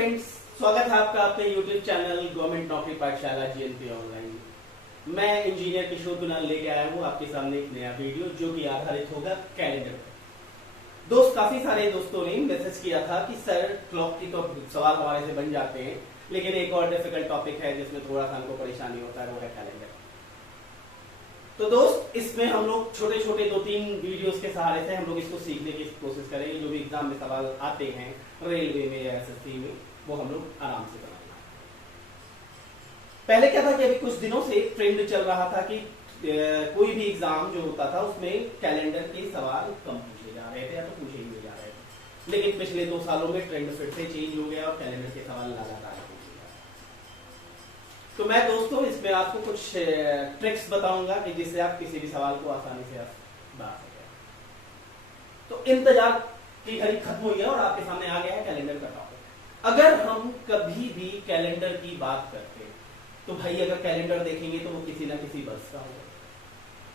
Friends, स्वागत है आपका अपने यूट्यूब चैनल गवर्नमेंट नौकरी पाठशाला जीएनपी ऑनलाइन। मैं इंजीनियर किशोर कुणाल लेके आया हूँ आपके सामने एक नया वीडियो जो कि आधारित होगा कैलेंडर पर। काफी सारे दोस्तों ने मैसेज किया था कि सर क्लॉक की तो सवाल हमारे से बन जाते हैं, लेकिन एक और डिफिकल्ट टॉपिक है जिसमें थोड़ा सा हमको परेशानी होता है, वो है कैलेंडर। तो दोस्त, इसमें हम लोग छोटे छोटे 2-3 वीडियोस के सहारे से हम लोग इसको सीखने की कोशिश करेंगे। जो भी एग्जाम में सवाल आते हैं रेलवे में या एसएससी में, वो हम लोग आराम से बनाएंगे। पहले क्या था कि अभी कुछ दिनों से एक ट्रेंड चल रहा था कि कोई भी एग्जाम जो होता था उसमें कैलेंडर के सवाल कम पूछे जा रहे थे या तो पूछे ही नहीं जा रहे थे। लेकिन पिछले 2 सालों में ट्रेंड फिर से चेंज हो गया और कैलेंडर के सवाल लगातार पूछे जा रहे। तो मैं दोस्तों इसमें आपको कुछ ट्रिक्स बताऊंगा कि जिससे आप किसी भी सवाल को आसानी से बता सकें। तो इंतजार की घड़ी खत्म हुई है और आपके सामने आ गया है कैलेंडर का टॉपिक। अगर हम कभी भी कैलेंडर की बात करते हैं तो भाई अगर कैलेंडर देखेंगे तो वो किसी ना किसी वर्ष का होगा,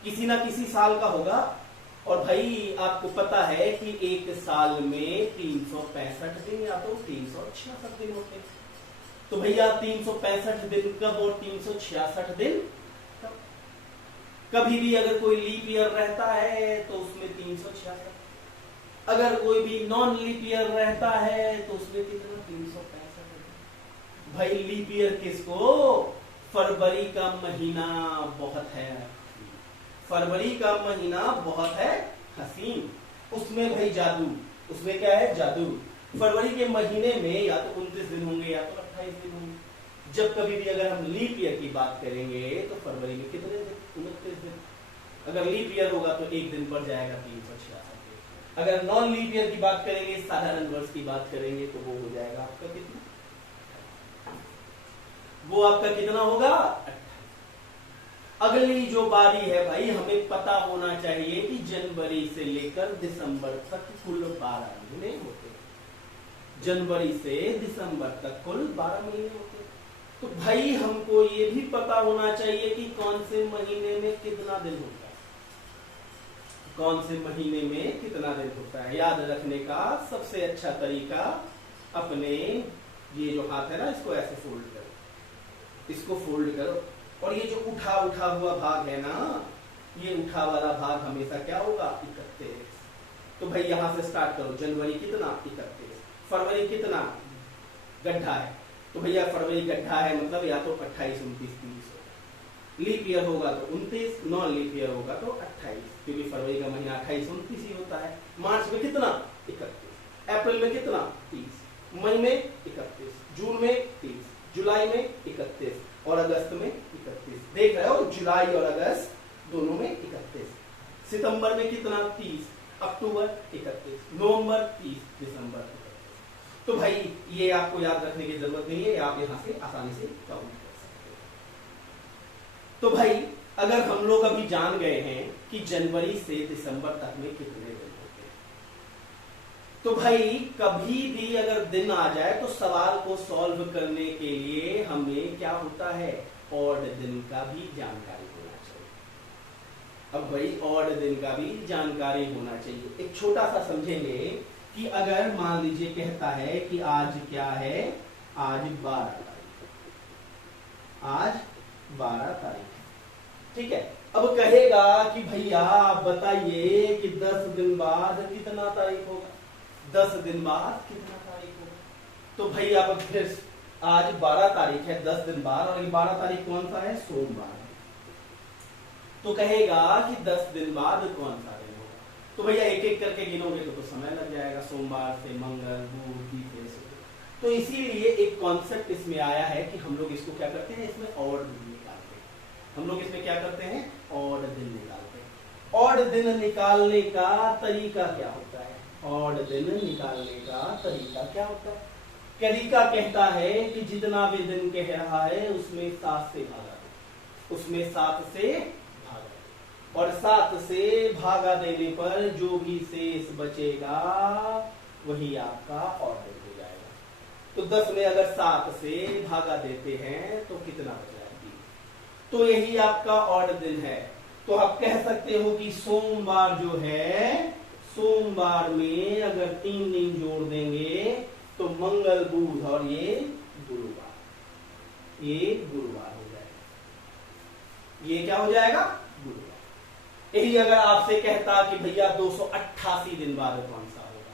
किसी ना किसी साल का होगा। और भाई आपको पता है कि एक साल में 365 दिन या तो 366 दिन होते हैं। तो भैया 365 दिन कब और 366 दिन कब? कभी भी अगर कोई लीप ईयर रहता है तो उसमें 366, अगर कोई भी नॉन लीप ईयर रहता है तो उसमें कितना 365। भाई लीप ईयर किसको? फरवरी का महीना बहुत है, फरवरी का महीना बहुत है हसीन, उसमें भाई जादू, उसमें क्या है? जादू। फरवरी के महीने में या तो 29 दिन होंगे या तो 28 दिन होंगे। जब कभी भी अगर हम लीप ईयर की बात करेंगे तो फरवरी में कितने दिन? 29 दिन। अगर लीप ईयर होगा तो एक दिन बढ़ जाएगा 366। अगर नॉन लीप ईयर की बात करेंगे, साधारण वर्ष की बात करेंगे, तो वो हो जाएगा आपका कितना? वो आपका कितना होगा? 28। अगली जो बारी है भाई, हमें पता होना चाहिए कि जनवरी से लेकर दिसंबर तक कुल 12 महीने होते हैं। जनवरी से दिसंबर तक कुल 12 महीने होते हैं। तो भाई हमको ये भी पता होना चाहिए कि कौन से महीने में कितना दिन होता है, कौन से महीने में कितना दिन होता है। याद रखने का सबसे अच्छा तरीका, अपने ये जो हाथ है ना, इसको ऐसे फोल्ड करो, इसको फोल्ड करो, और ये जो उठा हुआ भाग है ना, ये उठा वाला भाग हमेशा क्या होगा? 31। तो भाई यहां से स्टार्ट करो। जनवरी कितना? 31। फरवरी कितना? गड्ढा है, तो भैया फरवरी गड्ढा है, मतलब या तो 28, 29, 30 होगा। लीप ईयर होगा तो 29, नॉन लीप ईयर होगा तो 28, क्योंकि फरवरी का महीना 28, 29 ही होता है। मार्च में कितना? 31। अप्रैल में कितना? 30। मई में 31, जून में 30, जुलाई में 31 और अगस्त में 31। देख रहे हो, जुलाई और अगस्त दोनों में 31। सितंबर में कितना? 30, अक्टूबर 31, नवंबर 30, दिसंबर 31। तो भाई ये आपको याद रखने की जरूरत नहीं है, आप यहां से आसानी से काउंट कर सकते हैं। तो भाई अगर हम लोग अभी जान गए हैं कि जनवरी से दिसंबर तक में कितने दिन होते हैं, तो भाई कभी भी अगर दिन आ जाए तो सवाल को सॉल्व करने के लिए हमें क्या होता है? ऑड दिन का भी जानकारी होना चाहिए। अब भाई ऑड दिन का भी जानकारी होना चाहिए। एक छोटा सा समझेंगे कि अगर मान लीजिए कहता है कि आज क्या है? आज 12 तारीख, आज 12 तारीख, ठीक है। अब कहेगा कि भैया आप बताइए कि 10 दिन बाद कितना तारीख होगा? 10 दिन बाद कितना तारीख होगा? तो भाई आप फिर आज 12 तारीख है, 10 दिन बाद, और ये 12 तारीख कौन सा है? सोमवार है। तो कहेगा कि 10 दिन बाद कौन सा दिन होगा? तो भैया एक एक करके गिनोगे तो समय लग जाएगा। सोमवार से मंगल, बुध, तो इसीलिए एक कॉन्सेप्ट इसमें आया है कि हम लोग इसको क्या करते हैं? इसमें ऑड दिन निकालते हैं। हम लोग इसमें क्या करते हैं? ऑड दिन निकालते हैं। ऑड दिन निकालने का तरीका क्या होता है? ऑड दिन निकालने का तरीका क्या होता है? तरीका कहता है कि जितना भी दिन कह रहा है उसमें 7 से भागा दो, उसमें 7 से भागा दो, और 7 से भागा देने पर जो भी शेष बचेगा वही आपका ऑड दिन हो जाएगा। तो 10 में अगर 7 से भागा देते हैं तो कितना बच जाएगी? तो यही आपका ऑड दिन है। तो आप कह सकते हो कि सोमवार जो है, सोमवार में अगर 3 दिन जोड़ देंगे तो मंगल, बुध बुध और ये गुरुवार, ये गुरुवार हो जाएगा। ये क्या हो जाएगा? गुरुवार। यही अगर आपसे कहता कि भैया 288 दिन बाद कौन सा होगा,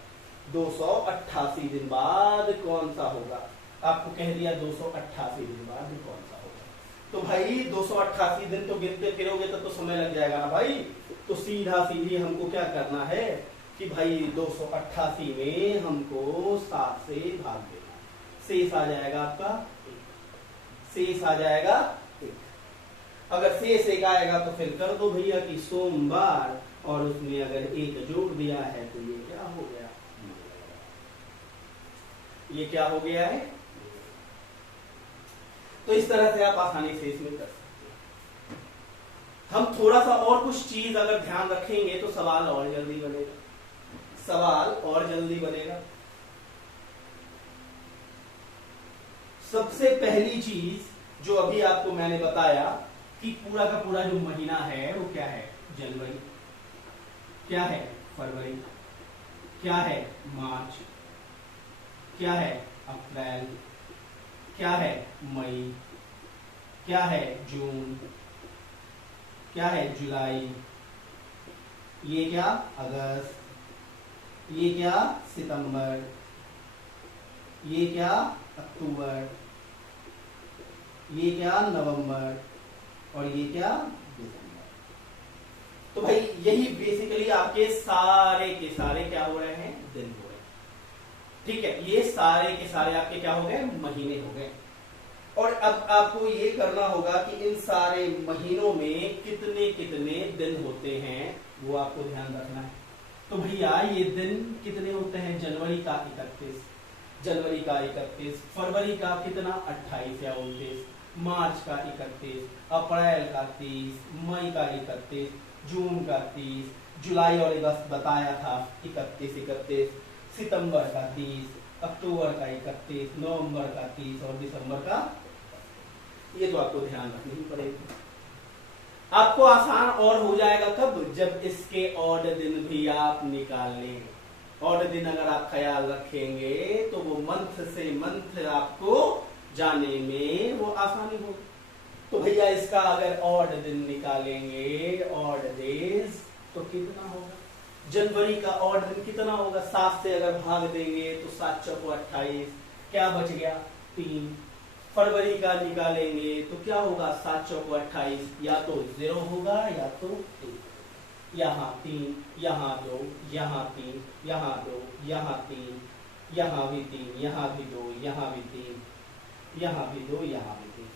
288 दिन बाद कौन सा होगा, आपको कह दिया 288 दिन बाद कौन सा होगा, तो भाई 288 दिन तो गिनते फिरोगे तो समय लग जाएगा ना भाई। तो सीधा सीधी हमको क्या करना है कि भाई 288 में हमको 7 से भाग देना, शेष आ जाएगा आपका 1, शेष आ जाएगा 1। अगर शेष 1 आएगा तो फिर कर दो भैया कि सोमवार, और उसमें अगर 1 जोड़ दिया है तो ये क्या हो गया, ये क्या हो गया है। तो इस तरह से आप आसानी से इसमें कर सकते हैं। हम थोड़ा सा और कुछ चीज अगर ध्यान रखेंगे तो सवाल और जल्दी बनेगा, सवाल और जल्दी बनेगा। सबसे पहली चीज जो अभी आपको मैंने बताया कि पूरा का पूरा जो महीना है वो क्या है, जनवरी, क्या है फरवरी, क्या है मार्च, क्या है अप्रैल, क्या है मई, क्या है जून, क्या है जुलाई, ये क्या अगस्त, ये क्या सितंबर, ये क्या अक्टूबर, ये क्या नवंबर, और ये क्या दिसंबर। तो भाई यही बेसिकली आपके सारे के सारे क्या हो रहे हैं, दिन हो रहे हैं। ठीक है, ये सारे के सारे आपके क्या हो गए, महीने हो गए। और अब आपको ये करना होगा कि इन सारे महीनों में कितने कितने दिन होते हैं वो आपको ध्यान रखना है। तो भैया ये दिन कितने होते हैं, जनवरी का 31, जनवरी का 31, फरवरी का कितना 28 या 29, मार्च का 31, अप्रैल का 30, मई का 31, जून का 30, जुलाई और अगस्त बताया था 31, सितंबर का 30, अक्टूबर का 31, नवंबर का 30 और दिसंबर का, ये तो आपको ध्यान रखनी ही पड़ेगी। आपको आसान और हो जाएगा कब, जब इसके ऑड दिन भी आप निकाल लें। ऑड दिन अगर आप ख्याल रखेंगे तो वो मंथ से मंथ आपको जाने में वो आसानी होगी। तो भैया इसका अगर ऑड दिन निकालेंगे, ऑड डेज, तो कितना होगा, जनवरी का ऑड दिन कितना होगा, 7 से अगर भाग देंगे तो 7 चौको 28, क्या बच गया 3। फरवरी का निकालेंगे तो क्या होगा, 7 चौको 28, या तो 0 होगा या तो 1, यहाँ 3, यहाँ 2, यहाँ 3, यहाँ 2, यहाँ 3, यहाँ भी 3, यहाँ भी 2, यहाँ भी 3, यहाँ भी 2, यहाँ भी 3।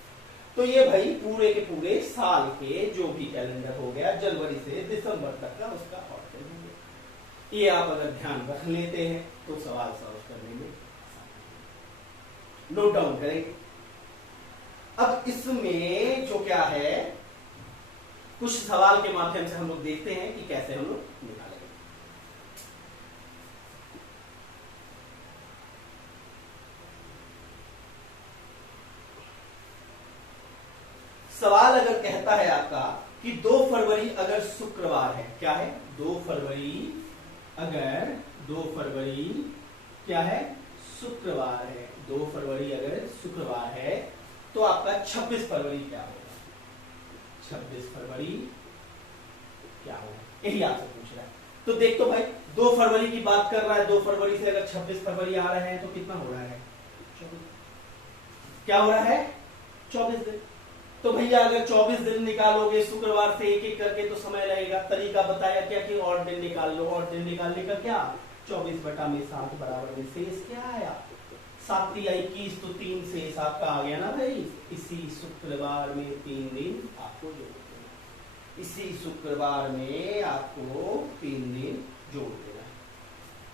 तो ये भाई पूरे के पूरे साल के जो भी कैलेंडर हो गया जनवरी से दिसंबर तक का, उसका ऑर्डर हो गया। ये आप अगर ध्यान रख लेते हैं तो सवाल सॉल्व करने में नोट डाउन करेंगे। अब इसमें जो क्या है, कुछ सवाल के माध्यम से हम लोग देखते हैं कि कैसे हम लोग निकालेंगे। सवाल अगर कहता है आपका कि 2 फरवरी अगर शुक्रवार है, क्या है 2 फरवरी अगर 2 फरवरी क्या है शुक्रवार है, 2 फरवरी अगर शुक्रवार है तो आपका 26 फरवरी क्या होगा, 26 फरवरी क्या होगा, यही आपसे पूछ रहा है। तो देख तो भाई 2 फरवरी की बात कर रहा है, 2 फरवरी से अगर 26 फरवरी आ रहे हैं तो कितना हो रहा है, 24। क्या हो रहा है 24 दिन। तो भैया अगर 24 दिन निकालोगे शुक्रवार से एक एक करके तो समय लगेगा। तरीका बताया क्या कि और दिन निकाल लो, और दिन निकालने का क्या, 24/7 बराबर में शेष क्या आया 7 या 21, तो 3 शेष आपका आ गया ना भाई। इसी शुक्रवार में 3 दिन आपको जोड़ देना, इसी शुक्रवार में आपको 3 दिन जोड़ देना।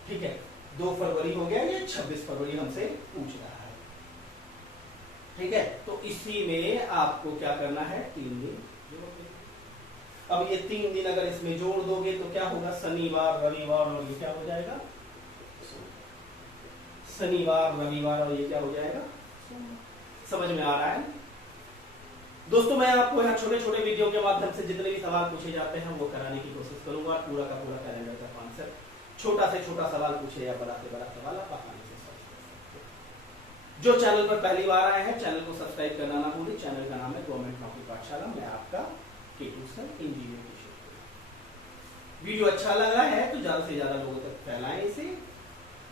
ठीक है, 2 फरवरी हो गया, ये 26 फरवरी हमसे पूछ रहा है। ठीक है, तो इसी में आपको क्या करना है, 3 दिन जोड़ देना। अब ये 3 दिन अगर इसमें जोड़ दोगे तो क्या होगा, शनिवार रविवार और ये क्या हो जाएगा, शनिवार रविवार और ये क्या हो जाएगा, समझ में आ रहा है दोस्तों। मैं आपको यहाँ छोटे छोटे वीडियो के माध्यम से जितने भी सवाल पूछे जाते हैं वो कराने की कोशिश करूंगा। पूरा का पूरा कैलेंडर का कॉन्सेप्ट, छोटा से छोटा सवाल पूछे या बड़ा से बड़ा सवाल आप आसानी से समझ सकते हैं। जो चैनल पर पहली बार आए हैं चैनल को सब्सक्राइब करना ना भूलें। चैनल का नाम है गवर्नमेंट नौकरी पाठशाला। मैं आपका केटू सर, इंजीनियर की शिक्षा। वीडियो अच्छा लग रहा है तो ज्यादा से ज्यादा लोगों तक फैलाएं इसे,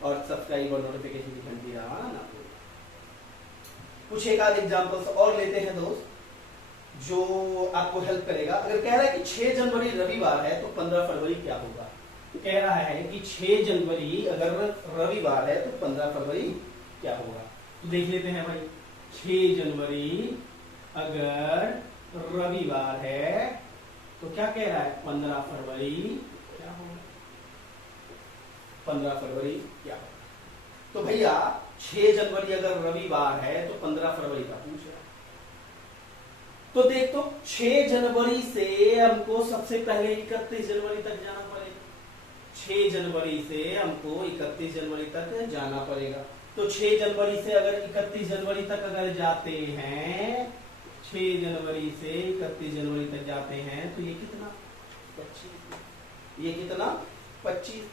और सब्सक्राइब और नोटिफिकेशन की घंटी दबाना ना भूलें। कुछ एक आध एग्जाम्पल्स और लेते हैं दोस्त, जो आपको हेल्प करेगा। अगर कह रहा है कि 6 जनवरी रविवार है तो 15 फरवरी क्या होगा। तो कह रहा है कि 6 जनवरी अगर रविवार है तो 15 फरवरी क्या होगा। तो देख लेते हैं भाई, 6 जनवरी अगर रविवार है तो क्या कह रहा है, 15 फरवरी क्या होगा। 15 फरवरी क्या होगा। तो भैया 6 जनवरी अगर रविवार है तो 15 फरवरी का पूछ रहा है। तो देख, तो 6 जनवरी से हमको सबसे पहले 31 जनवरी तक जाना पड़ेगा। 6 जनवरी से हमको 31 जनवरी तक जाना पड़ेगा। तो 6 जनवरी से अगर 31 जनवरी तक अगर जाते हैं, 6 जनवरी से 31 जनवरी तक जाते हैं तो ये कितना, 25। ये कितना, 25।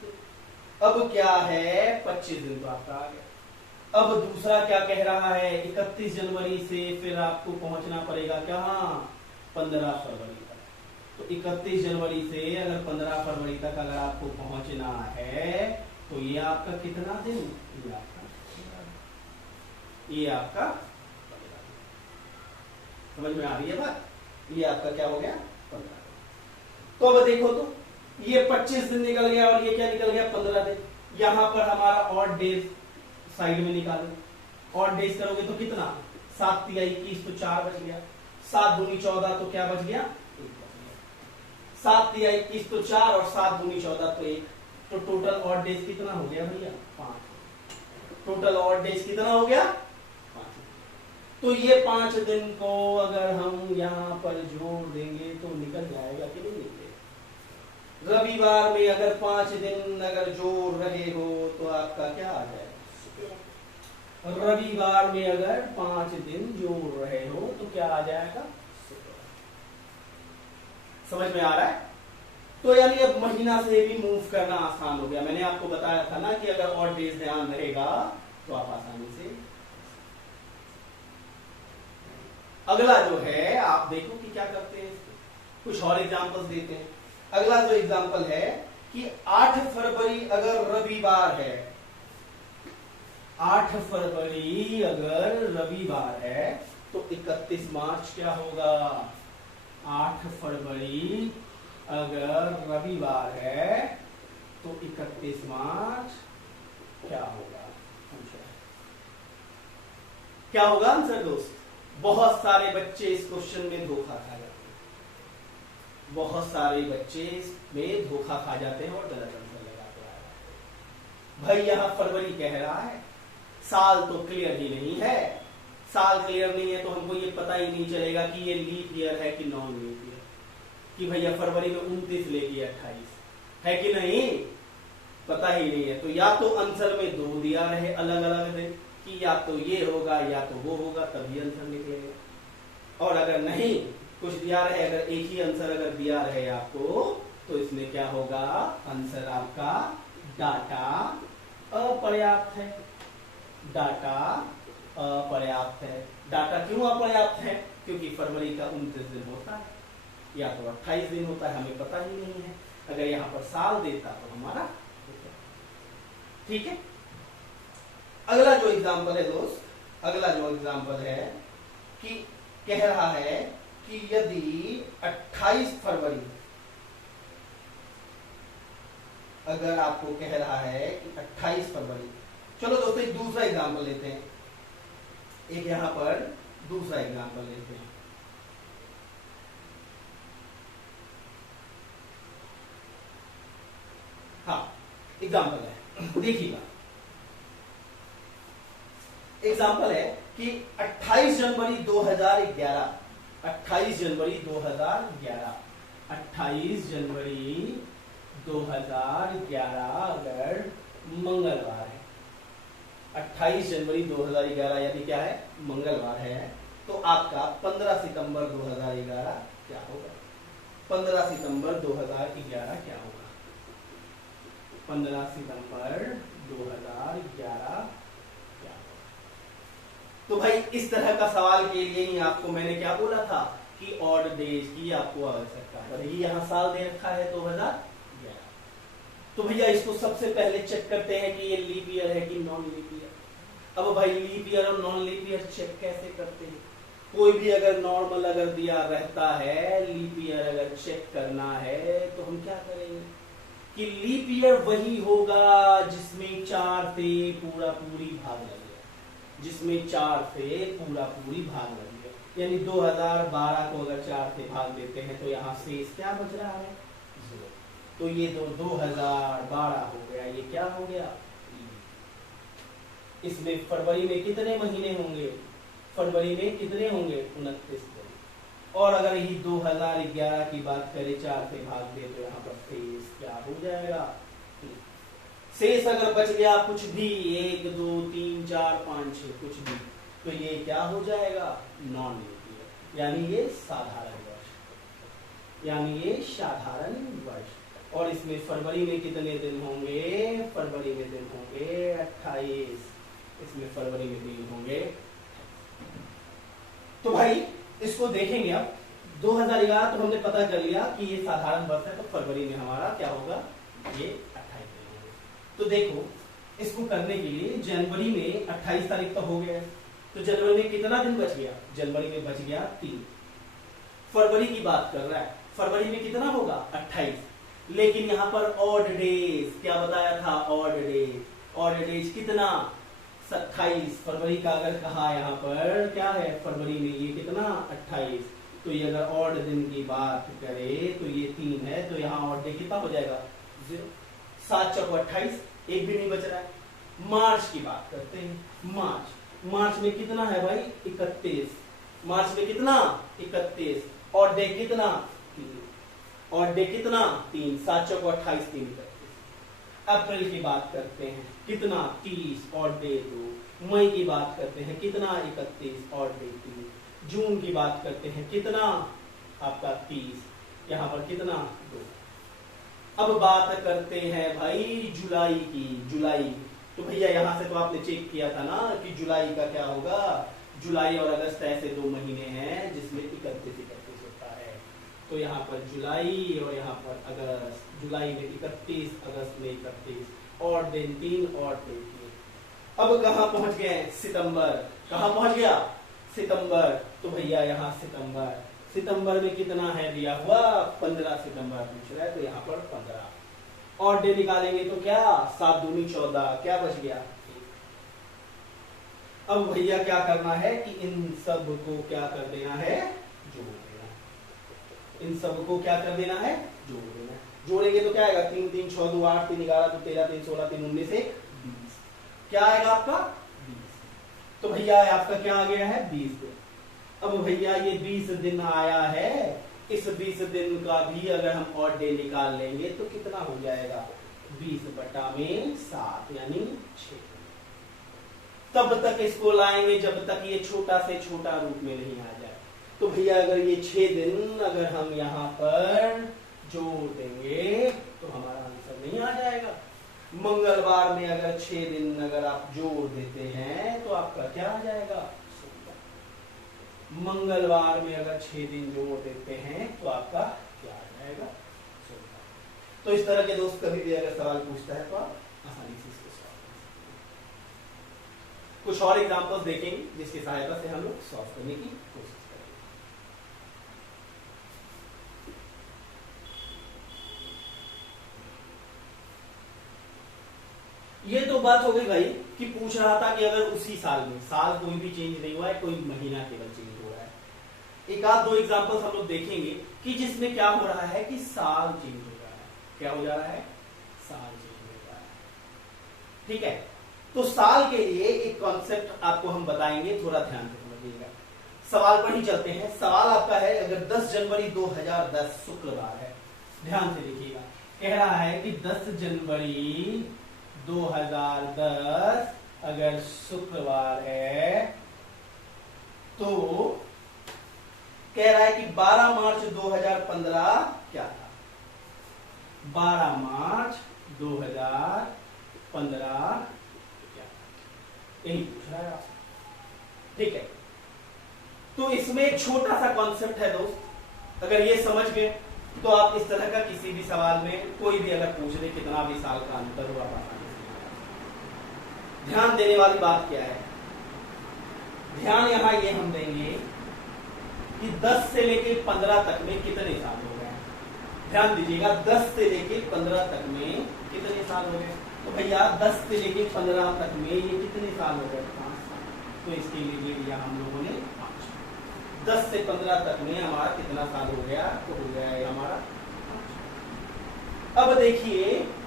अब क्या है, 25 दिन तो आपका आ गया। अब दूसरा क्या कह रहा है, 31 जनवरी से फिर आपको पहुंचना पड़ेगा क्या, 15 फरवरी तक। तो 31 जनवरी से अगर 15 फरवरी तक अगर आपको पहुंचना है तो ये आपका कितना दिन, ये आपका समझ में आ रही है बात। ये आपका क्या हो गया, 15। तो अब देखो, तो ये 25 दिन निकल गया और ये क्या निकल गया, 15 दिन। यहां पर हमारा ऑड डेज साइड में निकालो। ऑड डेज करोगे तो कितना, 7 तिया 21 तो 4 बच गया। 7 दूनी 14 तो क्या बच गया, 1 बच गया। 7 तिया 21 तो 4 और 7 दूनी 14 तो 1। तो टोटल ऑड डेज कितना हो गया भैया, 5। टोटल ऑड डेज कितना हो गया, 5। तो ये 5 दिन को अगर हम यहां पर जोड़ देंगे तो निकल जाएगा कि नहीं निकलेगा। रविवार में अगर 5 दिन अगर जोड़ रहे हो तो आपका क्या आ जाएगा, रविवार में अगर 5 दिन जोड़ रहे हो तो क्या आ जाएगा, समझ में आ रहा है। तो यानी अब महीना से भी मूव करना आसान हो गया। मैंने आपको बताया था ना कि अगर ऑड डेज ध्यान रहेगा तो आप आसानी से। अगला जो है आप देखो कि क्या करते हैं, कुछ और एग्जांपल्स देते हैं। अगला जो एग्जांपल है कि 8 फरवरी अगर रविवार है, 8 फरवरी अगर रविवार है तो 31 मार्च क्या होगा। 8 फरवरी अगर रविवार है तो 31 मार्च क्या होगा, क्या होगा आंसर दोस्त। बहुत सारे बच्चे इस क्वेश्चन में धोखा खा जाते हैं, बहुत सारे बच्चे इसमें धोखा खा जाते हैं और गलत आंसर लगाते हैं। भाई यहां फरवरी कह रहा है, साल तो क्लियर ही नहीं है। साल क्लियर नहीं है तो हमको ये पता ही नहीं चलेगा कि ये लीप ईयर है कि नॉन लीप ईयर, कि भैया फरवरी में 29 लेके 28 है कि नहीं, पता ही नहीं है। तो या तो आंसर में 2 दिया रहे अलग अलग दिन कि या तो ये होगा या तो वो होगा, तभी आंसर निकलेगा। और अगर नहीं कुछ दिया रहे, अगर एक ही आंसर अगर दिया रहे आपको तो इसमें क्या होगा, आंसर आपका डाटा अपर्याप्त है। डाटा अपर्याप्त है। डाटा क्यों अपर्याप्त है, क्योंकि फरवरी का 29 दिन होता है या तो 28 दिन होता है, हमें पता ही नहीं है। अगर यहां पर साल देता तो हमारा, ठीक है। अगला जो एग्जांपल है दोस्त, अगला जो एग्जांपल है कि कह रहा है कि यदि 28 फरवरी अगर आपको कह रहा है कि 28 फरवरी, चलो दोस्तों एक दूसरा एग्जांपल लेते हैं। एक यहां पर दूसरा एग्जांपल लेते हैं। हाँ एग्जांपल है, देखिएगा। एग्जांपल है कि 28 जनवरी 2011, 28 जनवरी 2011, 28 जनवरी 2011 अगर मंगलवार है, 28 जनवरी 2011 यानी क्या है, मंगलवार है, तो आपका 15 सितंबर 2011 क्या होगा। 15 सितंबर 2011 क्या होगा, 15 सितंबर 2011 क्या होगा। तो भाई इस तरह का सवाल के लिए ही आपको मैंने क्या बोला था कि ऑड डेज की आपको आवश्यकता है। ये यहाँ साल दे रखा है 2011। तो भैया इसको सबसे पहले चेक करते हैं कि ये लीप ईयर है कि नॉन लीप ईयर। अब भाई लीप ईयर और नॉन लीप ईयर चेक कैसे करते हैं? कोई भी अगर नॉर्मल अगर दिया रहता है, लीप ईयर अगर चेक करना है तो हम क्या करेंगे कि लीप ईयर वही होगा जिसमें 4 से पूरा पूरी भाग लगे, जिसमें 4 से पूरा पूरी भाग लगे। यानी 2012 को अगर 4 से भाग देते हैं तो यहाँ शेष क्या बच रहा है? 0। तो ये तो 2012 हो गया। ये क्या हो गया? इसमें फरवरी में कितने महीने होंगे? फरवरी में कितने होंगे? 29 दिन। और अगर यही 2011 की बात करें, 4 से भाग दे तो यहाँ पर शेष क्या हो जाएगा? शेष अगर बच गया कुछ भी, 1 2 3 4 5 6 कुछ भी, तो ये क्या हो जाएगा? नॉन लीप ईयर, यानी ये साधारण वर्ष, यानी ये साधारण वर्ष। और इसमें फरवरी में कितने दिन होंगे? फरवरी में दिन होंगे 28। इसमें फरवरी में दिन होंगे। तो भाई इसको देखेंगे अब 2011 तो हमने पता कर लिया कि ये साधारण वर्ष है, तो फरवरी में हमारा क्या होगा? ये 28 दिन होंगे। तो देखो इसको करने के लिए जनवरी में 28 तारीख तो हो गया, तो जनवरी में कितना दिन बच गया? जनवरी में बच गया 3। फरवरी की बात कर रहा है, फरवरी में कितना होगा? 28। लेकिन यहाँ पर ऑड डेज क्या बताया था? ऑड डेज, ऑड डेज कितना? 27। फरवरी का अगर कहा यहाँ पर क्या है? फरवरी में ये कितना? 28। तो ये अगर ऑड दिन की बात करें तो ये 3 है, तो यहाँ ऑड डे कितना हो जाएगा? 0। 7 चौको 28, एक भी नहीं बच रहा है। मार्च की बात करते हैं। मार्च में कितना है भाई? 31। मार्च में कितना? 31। ऑड डे कितना? 3। ऑड डे कितना? 3। 7 चौको 28, 3 31। अप्रैल की बात करते हैं, कितना? 30। Odd day 2। मई की बात करते हैं, कितना? 31। Odd day 3। जून की बात करते हैं, कितना? आपका 30। यहाँ पर कितना? 2। अब बात करते हैं भाई जुलाई की। जुलाई तो भैया यहाँ से तो आपने चेक किया था ना कि जुलाई का क्या होगा? जुलाई और अगस्त ऐसे 2 महीने हैं जिसमें 31 होता है। तो यहाँ पर जुलाई और यहाँ पर अगस्त। जुलाई में 31, अगस्त में 31, और दिन 3 और दिन 3। अब कहाँ पहुंच गए? सितंबर। कहाँ पहुंच गया? सितंबर। तो भैया यहाँ सितंबर, सितंबर में कितना है दिया हुआ? 15 सितंबर पूछ रहा है, तो यहाँ पर 15। और डे निकालेंगे तो क्या? 7 दूनी 14, क्या बच गया? अब भैया क्या करना है कि इन सब को क्या कर देना है? जोड़ देना। इन सब को क्या कर देना है? जोड़ देना। जोड़ेंगे तो क्या आएगा? 3 3 6 2 8 3 11 2 13 3 16 3 19 1 20। क्या आएगा आपका? 20। तो भैया आपका क्या आ गया है? 20 दिन। अब भैया ये 20 दिन आया है, इस 20 दिन का भी अगर हम ऑड डे निकाल लेंगे तो कितना हो जाएगा? 20/7 यानी 6। तब तक इसको लाएंगे जब तक ये छोटा से छोटा रूप में नहीं आ जाए। तो भैया अगर ये 6 दिन अगर हम यहाँ पर जोड़ देंगे तो हमारा आंसर नहीं आ जाएगा। मंगलवार में अगर 6 दिन अगर आप जोड़ देते हैं तो आपका क्या आ जाएगा? मंगलवार में अगर 6 दिन जोड़ देते हैं तो आपका क्या आ जाएगा? 16। तो इस तरह के दोस्त कभी भी अगर सवाल पूछता है तो आप आसानी से इसको सॉल्व कर सकते हैं। कुछ और एग्जांपल्स देखेंगे जिसकी सहायता से हम लोग सॉल्व करने की कोशिश करेंगे। ये तो बात हो गई भाई कि पूछ रहा था कि अगर उसी साल में, साल कोई भी चेंज नहीं हुआ है, कोई महीना केवल चेंज हो रहा है। एक आध 2 एग्जांपल्स हम लोग देखेंगे कि जिसमें क्या हो रहा है कि साल चेंज हो रहा है। क्या हो जा रहा है? साल चेंज हो रहा है। ठीक है, तो साल के लिए एक कॉन्सेप्ट आपको हम बताएंगे, थोड़ा ध्यान से समझिएगा। सवाल पर ही चलते हैं। सवाल आपका है अगर 10 जनवरी 2010 शुक्रवार है, ध्यान से देखिएगा। कह रहा है कि 10 जनवरी 2010 अगर शुक्रवार है तो कह रहा है कि 12 मार्च 2015 क्या था? 12 मार्च 2015 क्या था? यही पूछ रहा है आपसे। ठीक है, तो इसमें एक छोटा सा कॉन्सेप्ट है दोस्त, अगर ये समझ गए तो आप इस तरह का किसी भी सवाल में कोई भी अगर पूछ दे कितना भी साल का अंतर हुआ आसानी से। ध्यान देने वाली बात क्या है, ध्यान यहां ये हम देंगे कि 10 से लेके 15 तक में कितने साल हो गए। ध्यान दीजिएगा, 10 से लेके 15 तक में कितने साल हो गए। तो भैया 10 से लेके 15 तक में ये कितने साल हो गए, 5 साल। तो इसके लिए ले लिया हम लोगों ने 5। 10 से 15 तक में हमारा कितना साल हो गया, तो हो गया है हमारा 5। अब देखिए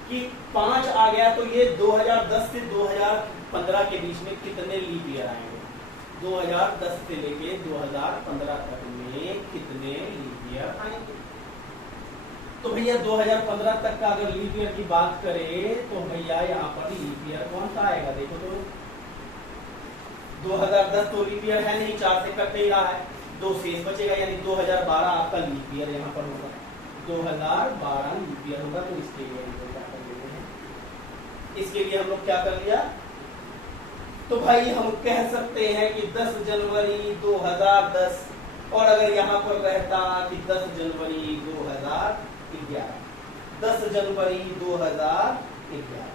कि 5 आ गया, तो ये 2010 से 2015 के बीच में कितने लीप ईयर आएंगे। 2010 से लेके 2015 तक में कितने लीप ईयर आएंगे। तो भैया 2015 तक का अगर लीप ईयर की बात करें तो भैया यहाँ पर लीप ईयर कौन सा आएगा, देखो तो 2010 तो लीप ईयर है नहीं, 4 से कट नहीं रहा है, 2 शेष बचेगा, यानी 2012 आपका लीप ईयर यहाँ पर होगा। 2012 लीप ईयर होगा। तो इसके लिए हम लोग क्या कर लेते हैं, इसके लिए हम लोग क्या कर लिया, तो भाई हम कह सकते हैं कि 10 जनवरी 2010, और अगर यहाँ पर रहता कि 10 जनवरी 2011, 10 जनवरी 2011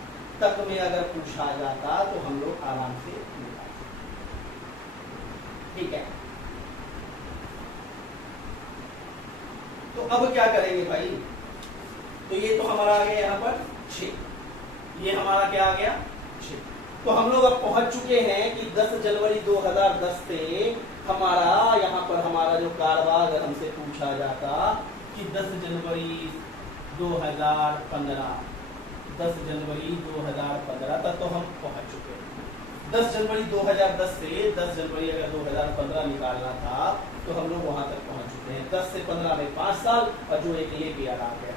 तक में अगर पूछा जाता तो हम लोग आराम से निकाल सकते। ठीक है, तो अब क्या करेंगे भाई, तो ये तो हमारा आ गया यहाँ पर 6, ये हमारा क्या आ गया 6। तो हम लोग अब पहुंच चुके हैं कि 10 जनवरी 2010 से हमारा यहाँ पर हमारा जो कारवा अगर हमसे पूछा जाता कि 10 जनवरी 2015, 10 जनवरी 2015 तक तो हम पहुंच चुके हैं। 10 जनवरी 2010 से 10 जनवरी अगर 2015 निकालना था तो हम लोग वहां तक पहुंच चुके हैं। 10 से 15 में 5 साल और जो एक लीप ईयर आ गया।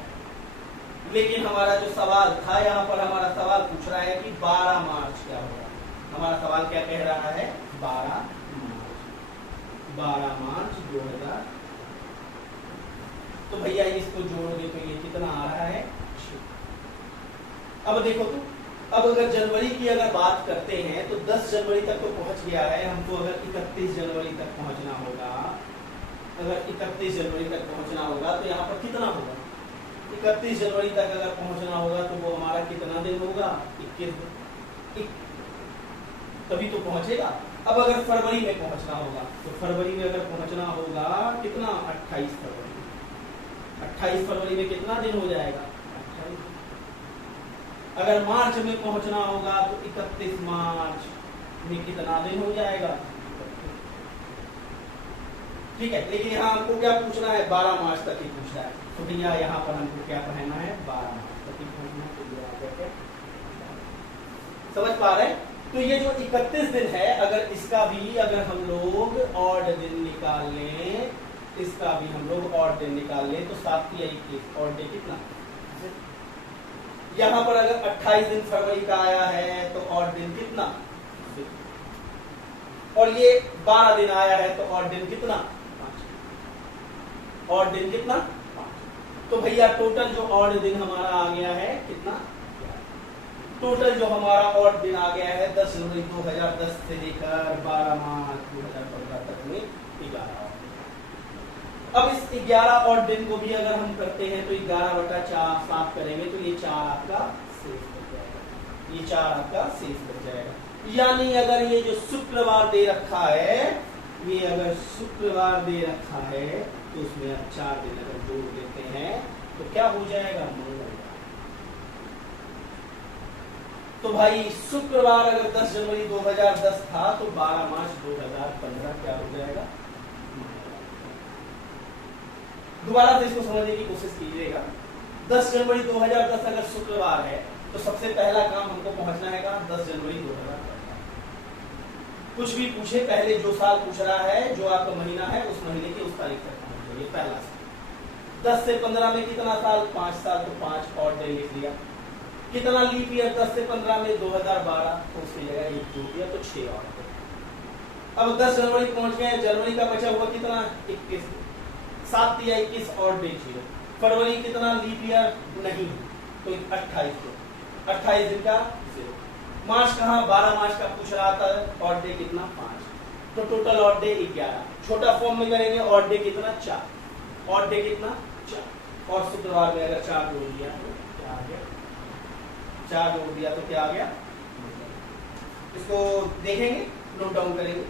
लेकिन हमारा जो सवाल था, यहाँ पर हमारा सवाल पूछ रहा है कि 12 मार्च क्या होगा। हमारा सवाल क्या कह रहा है, 12 मार्च 2000। तो भैया इसको जोड़ोगे तो ये कितना आ रहा है 6। अब देखो तो, अब अगर जनवरी की अगर बात करते हैं तो 10 जनवरी तक तो पहुंच गया है, हमको अगर 31 जनवरी तक पहुंचना होगा, अगर 31 जनवरी तक पहुंचना होगा तो यहाँ पर कितना होगा, 31 जनवरी तक अगर पहुंचना होगा तो वो हमारा कितना दिन होगा, 21 दिन, तभी तो पहुंचेगा। अब अगर फरवरी में पहुंचना होगा तो फरवरी में अगर पहुंचना होगा कितना, 28 फरवरी। 28 फरवरी में कितना दिन हो जाएगा, 28। अगर मार्च में पहुंचना होगा तो 31 मार्च में कितना दिन हो जाएगा, ठीक है। लेकिन यहाँ हमको क्या पूछना है, 12 मार्च तक ही पूछना है। तो भैया यहाँ पर हमको क्या पढ़ना है, 12 मार्च तक ही पढ़ना है। समझ पा रहे हैं। तो ये जो 31 दिन है, अगर इसका भी अगर हम लोग ऑड दिन निकाल लें, इसका भी हम लोग ऑड दिन निकाल लें तो 7 या 21 ऑड डे कितना। यहाँ पर अगर 28 दिन फरवरी का आया है तो ऑड दिन कितना, और ये 12 दिन आया है तो ऑड दिन कितना, 5। ऑड दिन कितना, 5। तो भैया टोटल जो ऑड दिन हमारा आ गया है कितना, टोटल जो हमारा ऑड दिन आ गया है 10 जनवरी 2010 से लेकर 12 मार्च 2015 तक में 11। अब इस 11 ऑड दिन को भी अगर हम करते हैं तो 11/4 साफ करेंगे तो ये 4 आपका शेष बच जाएगा, ये 4 आपका शेष बच जाएगा। यानी अगर ये जो शुक्रवार दे रखा है, ये अगर शुक्रवार दे रखा है तो उसमें अब 4 दिन अगर जोड़ देते हैं तो क्या हो जाएगा, मंगलवार। तो भाई शुक्रवार अगर 10 जनवरी 2010 था तो 12 मार्च 2015 क्या हो जाएगा। दोबारा से इसको समझने की कोशिश कीजिएगा। 10 जनवरी 2010 अगर शुक्रवार है तो सबसे पहला काम हमको पहुंचना है कहाँ, 10 जनवरी 2015। कुछ भी पूछे पहले जो साल पूछ रहा है, जो आपका महीना है, उस महीने की उस तारीख तक पहुंच जाइए। पहला साल 10 से 15 में कितना साल, 5 साल, तो 5 और डे लिख लिया। कितना लीप ईयर 10 से 15 में 2012, तो उसकी जगह 1 जोड़ दिया तो 6 और। अब 10 जनवरी पहुंच गए, जनवरी का बचा हुआ कितना, 21। 7 या 21 और डे 0। फरवरी कितना लीप ईयर नहीं तो 28 को, 28 दिन का 0। मार्च कहाँ, 12 मार्च का पूछ रहा था, और डे कितना 5। तो टोटल ऑड डे 11। छोटा फॉर्म में करेंगे ऑड डे कितना 4, ऑड डे कितना 4, और शुक्रवार में अगर 4 जोड़ दिया तो क्या आ गया, 4 जोड़ दिया तो क्या आ गया। इसको देखेंगे, नोट डाउन करेंगे।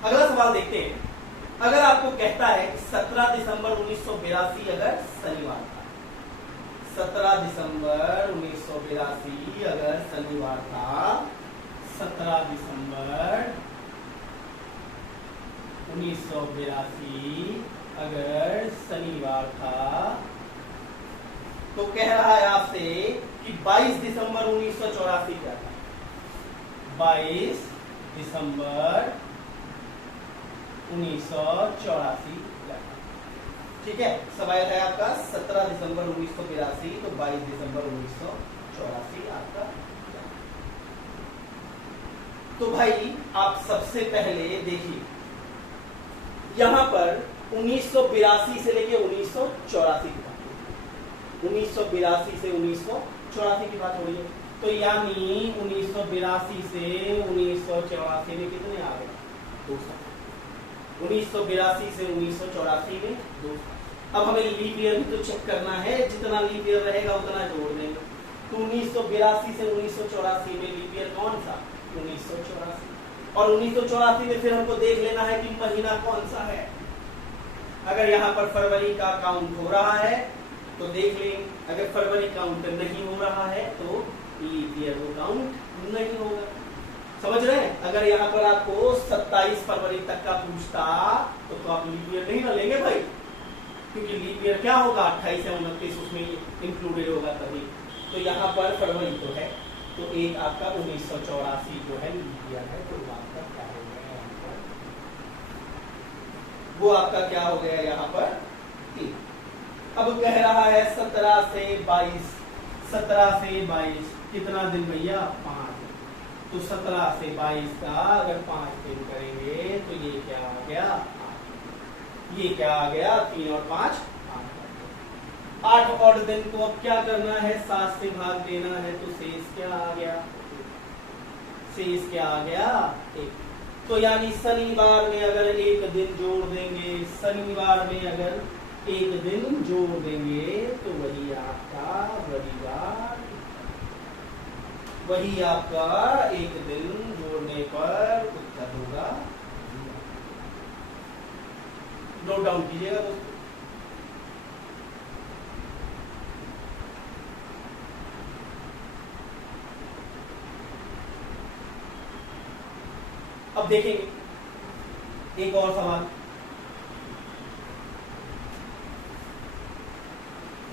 अगला सवाल देखते हैं। अगर आपको कहता है कि 17 दिसंबर 1982 अगर शनिवार था, 17 दिसंबर 1982 अगर शनिवार था, 17 दिसंबर 1982 अगर शनिवार था, तो कह रहा है आपसे कि 22 दिसंबर 1984 क्या था, 22 दिसंबर 1984 क्या था। ठीक है, सवाल है आपका 17 दिसंबर 1982, तो 22 दिसंबर 1984 आपका। तो भाई आप सबसे पहले देखिए, यहां पर 1982 से लेके 1984 की बात हो रही है, 1982 से 1984 की बात हो रही है। तो यानी 1982 से 1984 में कितने आ गए, 2 साल। 1982 से 1984 में 2 साल। अब हमें लीप ईयर भी तो चेक करना है, जितना लीप ईयर रहेगा उतना जोड़ देंगे। तो 1982 से 1984 में लीप ईयर कौन सा, 1984, और 1984 में फिर हमको देख लेना है कि महीना कौन सा है। अगर यहाँ पर फरवरी का काउंट हो रहा है तो देख लेंगे, अगर फरवरी काउंट नहीं हो रहा है तो लीप ईयर वो काउंट नहीं होगा। समझ रहे हैं। अगर यहाँ पर आपको 27 फरवरी तक का पूछता तो आप लीप ईयर नहीं ना लेंगे भाई, क्योंकि लीप ईयर क्या होगा 28 या 29 उसमें इंक्लूडेड होगा तभी। तो यहाँ पर फरवरी तो है, तो एक आपका 1984 जो है लीप ईयर है, तो आपका क्या हो गया, वो आपका क्या हो गया यहाँ पर 3। अब कह रहा है 17 से 22, 17 से 22 कितना दिन भैया, 5। तो 17 से 22 का अगर 5 दिन करेंगे तो ये क्या आ गया, ये क्या आ गया, 3 और 5 8 और दिन को अब क्या करना है, 7 से भाग देना है, तो शेष क्या आ गया, शेष क्या आ गया 1। तो यानी शनिवार में अगर एक दिन जोड़ देंगे, शनिवार में अगर एक दिन जोड़ देंगे तो वही आपका रविवार, वही आपका एक दिन जोड़ने पर उत्तर होगा। नोट डाउन कीजिएगा दोस्तों। अब देखेंगे एक और सवाल।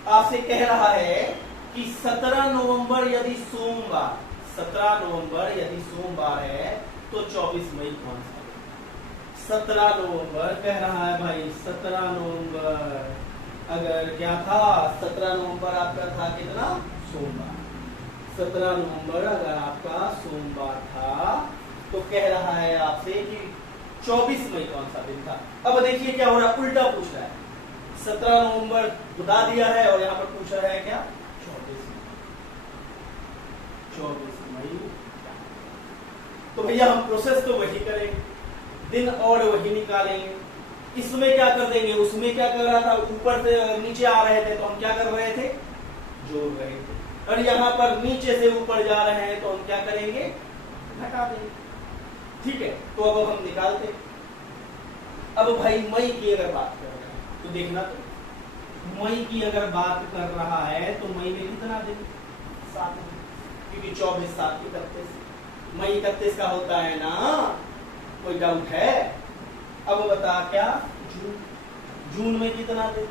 आपसे कह रहा है कि 17 नवंबर यदि सोमवार, 17 नवंबर यदि सोमवार है तो 24 मई कौन सा है। 17 नवंबर कह रहा है भाई, 17 नवंबर अगर क्या था, 17 नवंबर आपका था कितना, सोमवार। 17 नवंबर अगर आपका सोमवार था तो कह रहा है आपसे कि 24 मई कौन सा दिन था। अब देखिए क्या हो रहा है, उल्टा पूछ रहा है। 17 नवंबर बता दिया है और यहाँ पर पूछ रहा है क्या, 24 मई। तो भैया हम प्रोसेस तो वही करेंगे, दिन और वही निकालेंगे। इसमें क्या कर देंगे, उसमें क्या कर रहा था, ऊपर से नीचे आ रहे थे तो हम क्या कर रहे थे, जोड़ रहे थे। और यहाँ पर नीचे से ऊपर जा रहे हैं तो हम क्या करेंगे, घटा देंगे। ठीक है, तो अब हम निकालते। अब भाई मई की अगर बात कर रहे हैं तो देखना, तो मई की अगर बात कर रहा है तो मई में कितना दिन, 7 दिन, क्योंकि 24 7 31, मई 31 का होता है ना, कोई डाउट है। अब बता क्या, जून, जून में कितना दिन,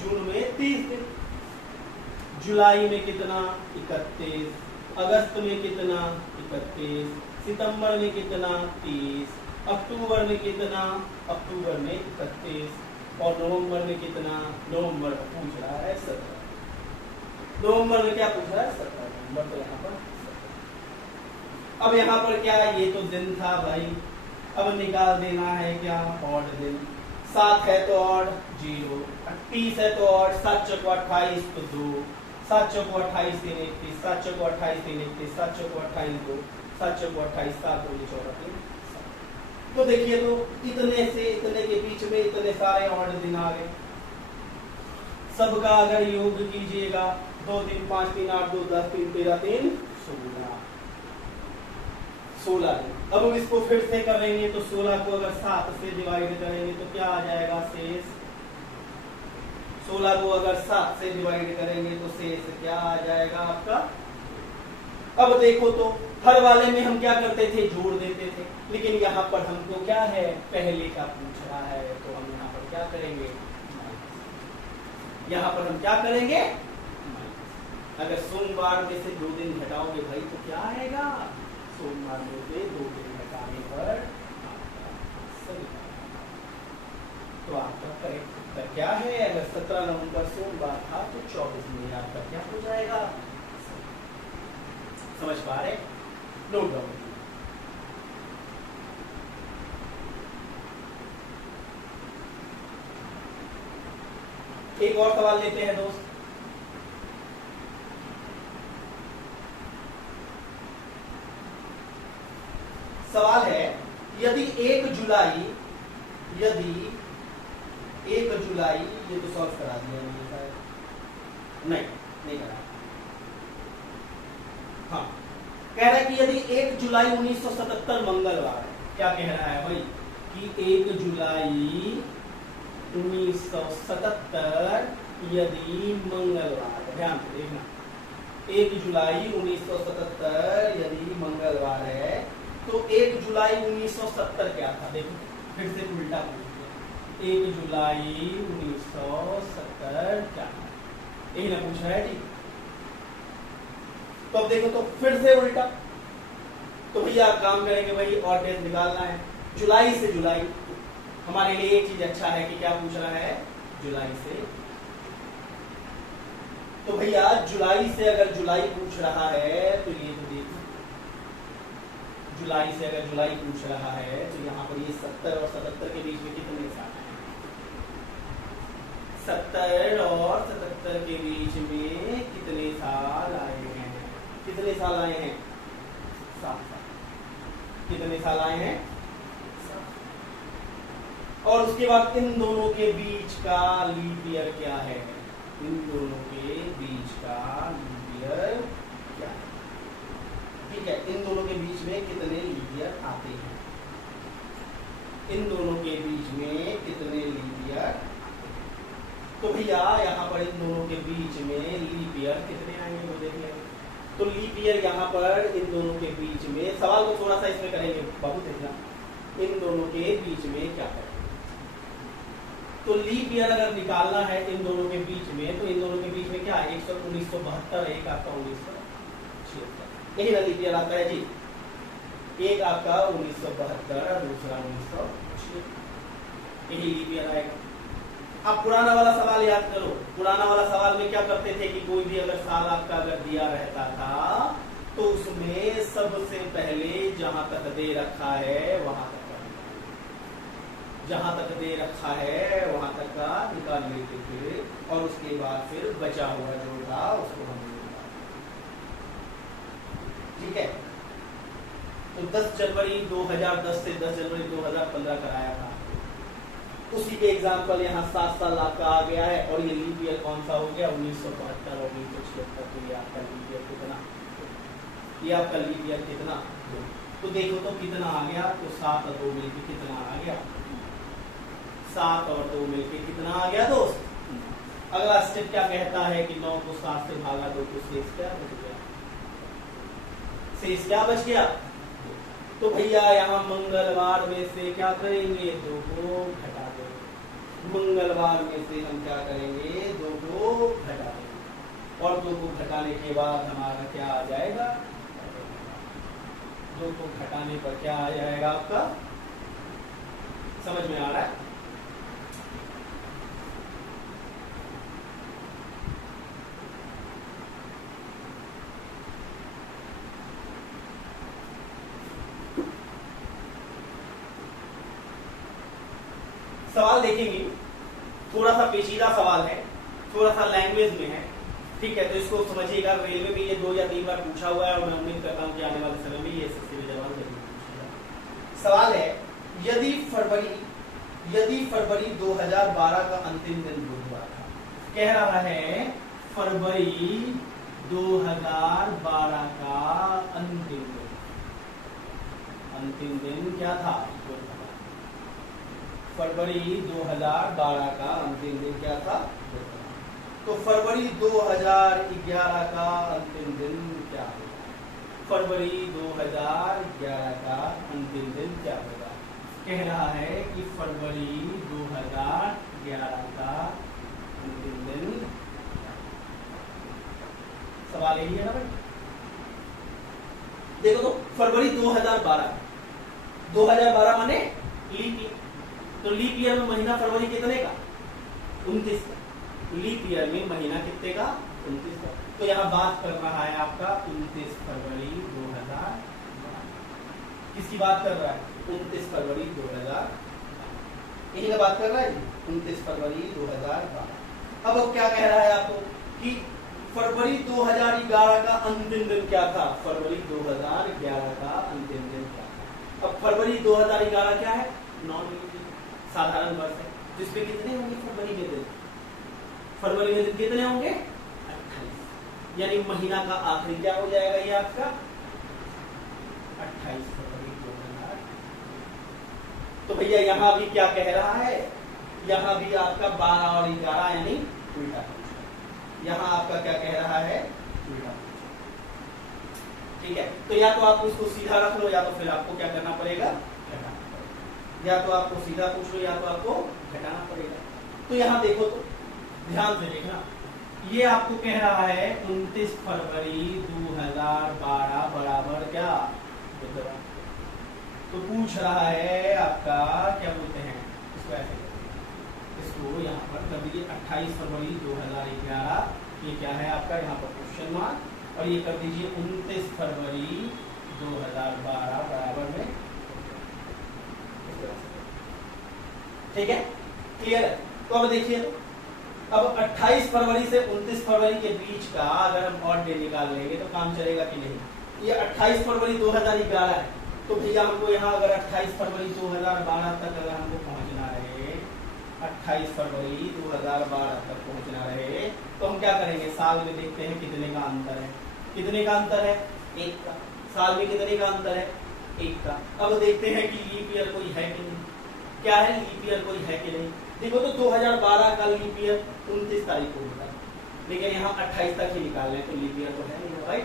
जून में 30 दिन, जुलाई में कितना 31, अगस्त में कितना 31, सितंबर में कितना 30, अक्टूबर में कितना, अक्टूबर में 31, और नवंबर में कितना, नवंबर में पूछ रहा है 17, नवंबर में क्या पूछ रहा है 17 नवंबर, तो यहाँ पर 17। अब यहाँ पर क्या, ये तो दिन था भाई, अब निकाल देना है क्या, ऑड दिन। 7 है तो ऑड 0, 30 है तो ऑड, 7 चौको 28 तो 2, 7 चौको 28 3 31, 7 चौको 28 3 31, 7 चौको 28 2, 7 चौको 28 7 2 14 3। तो देखिए तो इतने से इतने के बीच में इतने सारे ऑड दिन आ गए। सबका अगर योग कीजिएगा 2 3 5 3 8 2 10 3 13 3 16 दिन। अब हम इसको फिर से करेंगे तो 16 को अगर 7 से डिवाइड करेंगे तो क्या आ जाएगा शेष। 16 को अगर 7 से डिवाइड करेंगे तो शेष क्या आ जाएगा आपका। अब देखो तो हर वाले में हम क्या करते थे, जोड़ देते थे, लेकिन यहाँ पर हमको क्या है, पहले का पूछ रहा है तो हम यहाँ पर क्या करेंगे, यहाँ पर हम क्या करेंगे। अगर सोमवार में से 2 दिन घटाओगे भाई तो क्या आएगा, सोमवार में से 2 दिन घटाने पर सही। तो आपका करेक्ट उत्तर क्या है, अगर 17 नवंबर सोमवार था तो 24 में आपका क्या हो जाएगा। समझ पा रहे, नोट डाउन। एक और सवाल लेते हैं दोस्त। सवाल है, यदि 1 जुलाई, ये तो सॉल्व करा दिया नहीं करा। हाँ, कह रहा है कि यदि 1 जुलाई 1977 मंगलवार है, क्या कह रहा है भाई कि 1 जुलाई 1977 यदि मंगलवार है, ध्यान से देखना, 1 जुलाई 1977 यदि मंगलवार है तो 1 जुलाई 1970 क्या था, देखो फिर से उल्टा पूछ लिया। 1 जुलाई 1970 क्या था, यही ना पूछ रहा है जी। तो अब देखो तो फिर से उल्टा, तो भैया आप काम करेंगे भाई, और डेट निकालना है जुलाई से जुलाई। हमारे लिए एक चीज अच्छा है कि क्या पूछ रहा है, जुलाई से। तो भैया जुलाई से अगर जुलाई पूछ रहा है तो ये तो देखो, जुलाई से अगर जुलाई पूछ रहा है तो यहाँ पर ये 70 और 77 के बीच में कितने साल हैं, 70 और 77 के बीच में कितने साल आए हैं, कितने साल आए हैं, 7 साल। कितने साल आए हैं, 7। और उसके बाद इन दोनों के बीच का लीप ईयर क्या है, इन दोनों के बीच का लीप ईयर क्या है, ठीक है। इन दोनों के बीच में कितने लीप ईयर आते हैं, इन दोनों के बीच में कितने लीप ईयर। तो भैया यहाँ पर इन दोनों के बीच में लीप ईयर कितने आएंगे वो देख लेंगे। तो लीप ईयर यहाँ पर इन दोनों के बीच में, सवाल को थोड़ा सा इसमें करेंगे बाबू, देखना इन दोनों के बीच में क्या करें। तो लीप ईयर अगर निकालना है इन दोनों के बीच में, तो इन दोनों के बीच में क्या है, 1972, एक आपका 1976, यही ना लीप ईयर आता है जी। एक आपका 1972, दूसरा 1976, यही लीप ईयर आएगा। अब पुराना वाला सवाल याद करो, पुराना वाला सवाल में क्या करते थे कि कोई भी अगर साल आपका अगर दिया रहता था तो उसमें सबसे पहले जहां तक दे रखा है वहां तक का, जहां तक दे रखा है वहां तक का निकाल लेते थे, और उसके बाद फिर बचा हुआ जो था उसको हम निकाल, ठीक है। तो 10 जनवरी 2010 से 10 जनवरी 2015 कराया था, उसी के एग्जाम्पल यहाँ 7 साल आपका आ गया है। और ये लीप ईयर कौन सा हो गया, 1972 और 1976। तो ये आपका लीप ईयर कितना, ये आपका लीप ईयर कितना, 2। तो देखो तो कितना आ गया, तो 7 और 2 मिलके कितना आ गया, 7 और 2 मिलके कितना आ गया दोस्त। अगला स्टेप क्या कहता है कि 9 को 7 से भागा दो तो शेष क्या बच गया, शेष क्या बच गया। तो भैया यहाँ मंगलवार में से क्या करेंगे, 2 को घटा देंगे। मंगलवार में से हम क्या करेंगे, 2 को घटा देंगे, और 2 को घटाने के बाद हमारा क्या आ जाएगा, 2 को घटाने पर क्या आ जाएगा आपका, समझ में आ रहा है। सवाल देखेंगे, थोड़ा सा पेचीदा सवाल है, थोड़ा सा लैंग्वेज में है, ठीक है, तो इसको समझिएगा। रेलवे में ये 2 या 3 बार पूछा हुआ है और मैं उम्मीद करता हूँ कि आने वाले समय में ये एसएससी में जवाब जरूर पूछेगा। सवाल है, यदि फरवरी 2012 का अंतिम दिन बुधवार था, कह रहा है फरवरी 2012 का अंतिम दिन क्या था? फरवरी 2012 का अंतिम दिन क्या था? तो फरवरी 2011 का अंतिम दिन क्या होगा? फरवरी 2011 का अंतिम दिन क्या होगा? कह रहा है कि फरवरी 2011 का अंतिम दिन, सवाल यही है ना भाई। देखो तो फरवरी 2012 माने लीप ईयर, तो लीप ईयर में महीना फरवरी कितने का? 29 का। लीप ईयर में महीना कितने का? 29 का। तो यहाँ बात कर रहा है आपका 29 फरवरी 2012। किसकी बात कर रहा है? 29 फरवरी 2000, यही का बात कर रहा है 29 फरवरी 2012। अब क्या कह रहा है आपको कि फरवरी 2011 का अंतिम दिन क्या था? फरवरी 2011 का अंतिम दिन क्या था? अब फरवरी 2011 क्या है? नॉन साधारण वर्ष है, जिसमें कितने होंगे फरवरी के दिन? फरवरी के दिन कितने होंगे? 28, यानी महीना का आखिरी क्या हो जाएगा ये आपका? 28 फरवरी 2000। तो भैया यहाँ भी क्या कह रहा है? यहाँ भी आपका 12 और 11 यानी उल्टा। यहाँ आपका क्या कह रहा है? उल्टा। ठीक है, तो या तो आप उसको सीधा रख लो या तो फिर आपको क्या करना पड़ेगा? घटाना पड़ेगा। या तो आपको सीधा पूछ लो या तो आपको घटाना पड़ेगा। तो यहाँ देखो तो ध्यान से देखना, ये आपको कह रहा है 29 फरवरी 2012 बराबर क्या? बुधवार। तो पूछ रहा है आपका क्या बोलते हैं इसको, ऐसे इसको यहाँ पर कर दीजिए 28 फरवरी 2011, ये क्या है आपका यहाँ पर क्वेश्चन मार्क, और ये कर दीजिए 29 फरवरी 2012 बराबर में। ठीक है, क्लियर है? तो अब देखिए, अब 28 फरवरी से 29 फरवरी के बीच का अगर हम ऑड डे निकाल लेंगे तो काम चलेगा कि नहीं? ये 28 फरवरी 2011 है, तो भैया हमको यहाँ अगर 28 फरवरी 2012 तक अगर हमको पहुंचना रहे, 28 फरवरी 2012 तक पहुंचना रहे, तो हम क्या करेंगे? साल में देखते हैं कितने का अंतर है। कितने का अंतर है? 1 का। साल में कितने का अंतर है? 1 का। अब देखते हैं कि लीप ईयर कोई है कि नहीं। क्या है? लीप ईयर कोई है कि नहीं? देखो तो 2012 का लीप ईयर 29 तारीख को होता है, लेकिन यहाँ 28 तक ही निकाल लें तो लीप ईयर तो है नहीं, राइट?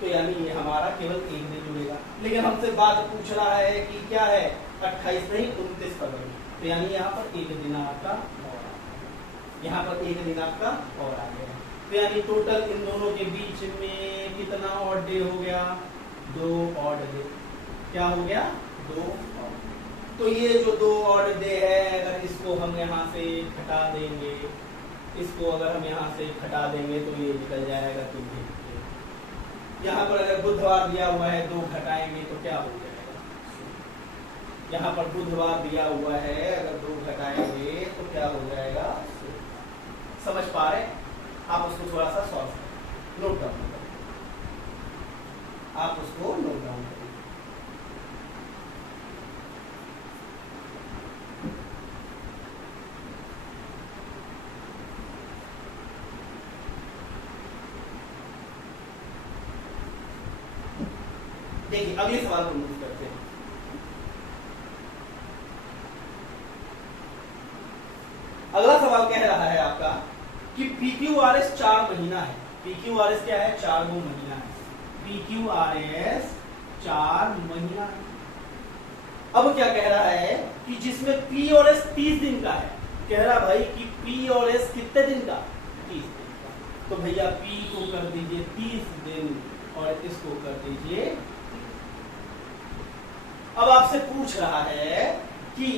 तो यानी ये हमारा केवल 1 दिन जुड़ेगा। लेकिन हमसे बात पूछ रहा है कि क्या है? 28 नहीं 29 फरवरी, तो यानी यहाँ पर 1 दिन आपका और आ गया, यहाँ पर 1 दिन आपका और आ गया। तो यानी टोटल इन दोनों के बीच में कितना ऑड डे हो गया? 2 ऑड डे। क्या हो गया? 2 ऑड। तो ये जो 2 ऑड डे है, अगर इसको हम यहाँ से घटा देंगे, इसको अगर हम यहाँ से घटा देंगे तो ये निकल जाएगा 3 दिन। यहाँ पर अगर बुधवार दिया हुआ है 2 घटाएंगे तो क्या हो जाएगा? यहाँ पर बुधवार दिया हुआ है, अगर 2 घटाएंगे तो क्या हो जाएगा? समझ पा रहे? आप उसको थोड़ा सा सॉल्व करें, नोट डाउन करें, आप उसको नोट डाउन करें। देखिए अगले सवाल को मूव करते हैं। अगला सवाल कह रहा है आपका कि PQRS 4 महीना है। PQRS क्या है? 4 महीना है। PQRS 4 महीना है। अब क्या कह रहा है कि जिसमें P और S 30 दिन का है। कह रहा भाई कि P और S कितने दिन का? 30 दिन का। तो भैया P को कर दीजिए 30 दिन और इसको कर दीजिए। अब आपसे पूछ रहा है कि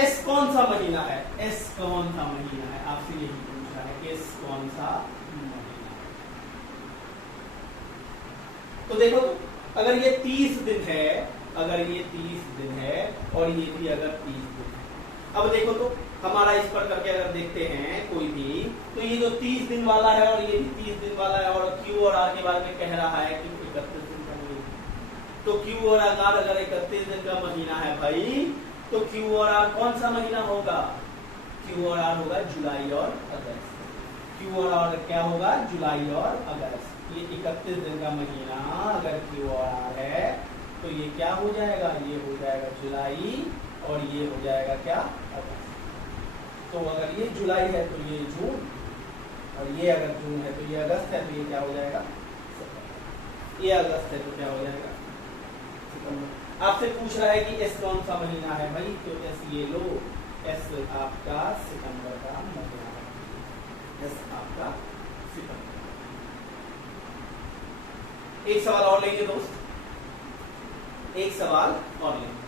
S कौन सा महीना है? S कौन सा महीना है? आपसे यही पूछ रहा है, S कौन सा महीना है? तो देखो, अगर ये 30 दिन है, अगर ये 30 दिन है और ये भी अगर 30 दिन है, अब देखो तो हमारा इस पर करके अगर देखते हैं कोई भी, तो ये जो 30 दिन वाला है और ये भी 30 दिन वाला है, और क्यू और आर के बारे में कह रहा है कि 31 दिन का महीना। तो क्यू और आर अगर 31 दिन का महीना है भाई, तो क्यू और आर कौन सा महीना होगा? क्यू और आर होगा जुलाई और अगस्त। क्यू और आर क्या होगा? जुलाई और अगस्त। ये 31 दिन का महीना अगर क्यू और आर है तो ये क्या हो जाएगा? ये हो जाएगा जुलाई और ये हो जाएगा क्या? अगस्त। तो अगर ये जुलाई है तो ये जून, और ये अगर जून है तो ये अगस्त है, तो ये क्या हो जाएगा? सितंबर। ये अगस्त है तो क्या हो जाएगा? सितंबर। आपसे पूछ रहा है कि एस कौन सा महीना है भाई, तो एस ये लो, एस आपका सितंबर का महीना है, एस आपका सितंबर। एक सवाल और लेंगे दोस्त, एक सवाल और लेंगे।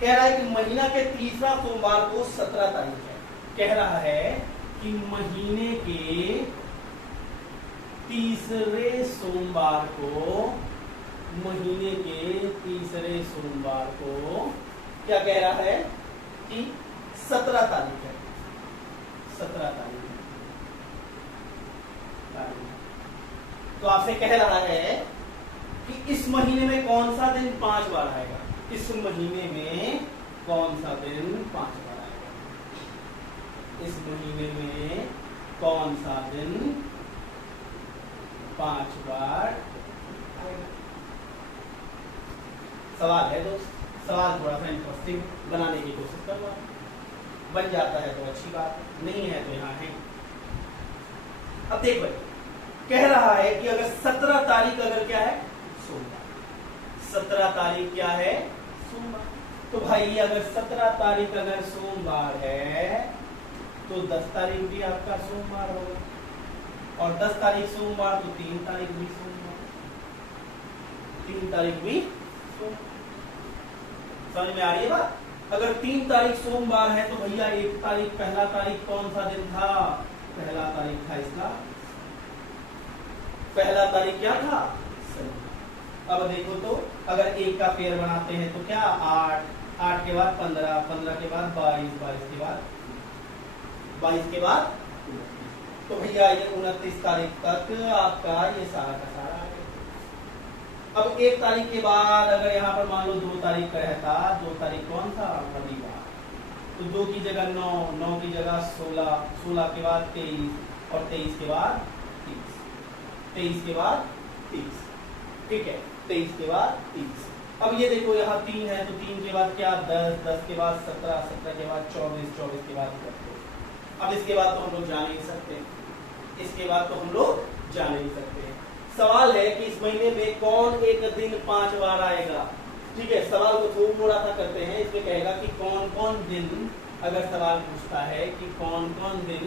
कह रहा है कि महीना के तीसरा सोमवार को 17 तारीख है। कह रहा है कि महीने के तीसरे सोमवार को, महीने के तीसरे सोमवार को क्या कह रहा है कि 17 तारीख है, 17 तारीख। तो आपसे कह रहा है कि इस महीने में कौन सा दिन 5 बार आएगा? इस महीने में कौन सा दिन 5 बार आएगा? इस महीने में कौन सा दिन 5 बार आएगा? सवाल है दोस्त, सवाल थोड़ा सा इंटरेस्टिंग बनाने की कोशिश कर रहा हूं। बन जाता है तो अच्छी बात, नहीं है तो यहाँ है। अब देखो, कह रहा है कि अगर 17 तारीख अगर क्या है? सोमवार। 17 तारीख क्या है? सोमवार। तो भाई अगर 17 तारीख अगर सोमवार है तो 10 तारीख भी आपका सोमवार होगा, और 10 तारीख सोमवार तो 3 तारीख भी सोमवार, 3 तारीख भी सोमवार। समझ में आ रही है बात? अगर 3 तारीख सोमवार है तो भैया 1 तारीख, पहला तारीख कौन सा दिन था? पहला तारीख था इसका, पहला तारीख क्या था? शनिवार। अब देखो तो अगर 1 का पेयर बनाते हैं तो क्या? 8, 8 के बाद 15, 15 के बाद 22, 22 के बाद 22 के बाद, तो भैया ये 29 तारीख तक आपका ये सारा का सारा आ गया। अब 1 तारीख के बाद अगर यहाँ पर मान लो 2 तारीख का रहता, 2 तारीख कौन था? रविवार। तो 2 की जगह 9, 9 की जगह 16, 16 के बाद 23, और 23 के बाद 30, 23 के बाद 30, ठीक है, 23 के बाद 30। अब ये देखो यहाँ 3 है तो 3 के बाद क्या? 10, 10 के बाद 17, 17 के बाद 24, 24 के बाद 32। अब इसके बाद तो हम लोग जा नहीं सकते, इसके बाद तो हम लोग जा नहीं सकते। सवाल है कि इस महीने में कौन एक दिन 5 बार आएगा? ठीक है, सवाल को थोड़ा सा करते हैं। इसमें कहेगा कि कौन कौन दिन, अगर सवाल पूछता है कि कौन कौन दिन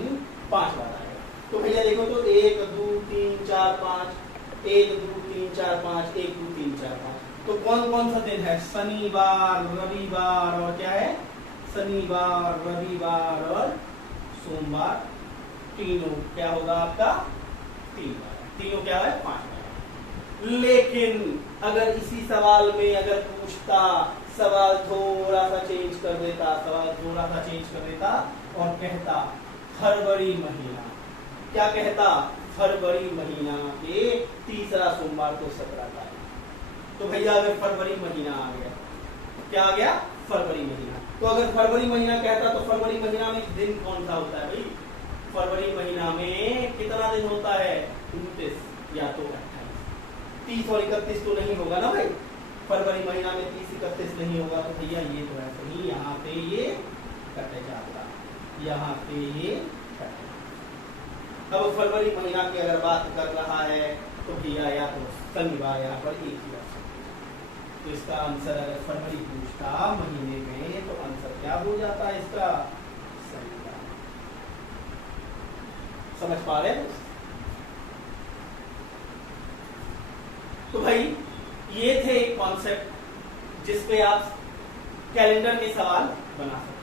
5 बार आएगा, तो भैया देखो तो 1, 2, 3, 4, 5, 1, 2, 3, 4, 5, 1, 2, 3, 4, 5। तो कौन कौन सा दिन है? शनिवार, रविवार और क्या है? शनिवार, रविवार और सोमवार, तीनों क्या होगा आपका? 3 बार। तीनों क्या है? 5 बार। लेकिन अगर इसी सवाल में अगर पूछता, सवाल थोड़ा सा चेंज कर देता, सवाल थोड़ा सा चेंज कर देता और कहता फरवरी महीना, क्या कहता? फरवरी महीना के तीसरा सोमवार को 17 तारीख। तो भैया अगर फरवरी महीना आ गया, क्या आ गया? फरवरी महीना। तो अगर फरवरी महीना कहता तो फरवरी महीना में दिन कौन सा होता है भाई? फरवरी महीना में कितना दिन होता है? 29 या तो 28। 30 और 31 तो नहीं होगा ना भाई, फरवरी महीना में 30, 31 नहीं होगा। तो भैया ये तो ऐसे ही यहाँ पे ये कटे जाता, यहाँ पे ये कटे। अब फरवरी महीना की अगर बात कर रहा है तो भैया या तो शनिवार यहाँ पर एक ही बात। तो इसका आंसर अगर फरवरी पूछता महीने में तो आंसर क्या हो जाता है इसका? शनिवार। समझ पा रहे हैं? तो भाई ये थे एक कॉन्सेप्ट जिसपे आप कैलेंडर के सवाल बना सकते।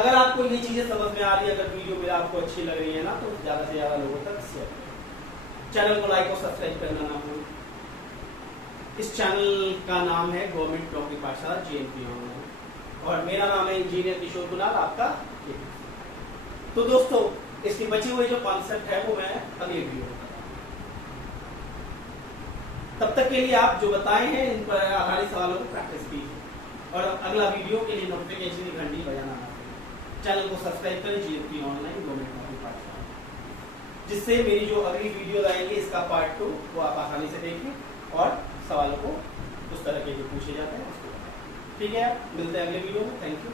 अगर आपको ये चीजें समझ में आ रही है, अगर वीडियो मेरा आपको अच्छी लग रही है ना, तो ज्यादा से ज्यादा लोगों तक शेयर करें। चैनल को लाइक और सब्सक्राइब करना ना भूलें। इस चैनल का नाम है गवर्नमेंट नौकरी पाठशाला GNP ऑनलाइन और मेरा नाम है इंजीनियर किशोर कुणाल, आपका। तो दोस्तों, इसके बचे हुए जो कॉन्सेप्ट है वो मैं अगले वीडियो में बताऊंगा। तब तक के लिए आप जो बताए हैं इन पर आधारित सवालों को प्रैक्टिस कीजिए और अगला वीडियो के लिए नोटिफिकेशन की घंटी बजाना ना भूलें। चैनल को सब्सक्राइब करें GNP ऑनलाइन गवर्नमेंट नौकरी पाठशाला, जिससे मेरी जो अगली वीडियो आएंगे इसका पार्ट 2 वो आप आसानी से देखें और सवालों को उस तरह के जो पूछे जाते हैं उसको बताएं। ठीक है, मिलते हैं अगले वीडियो में। Thank you.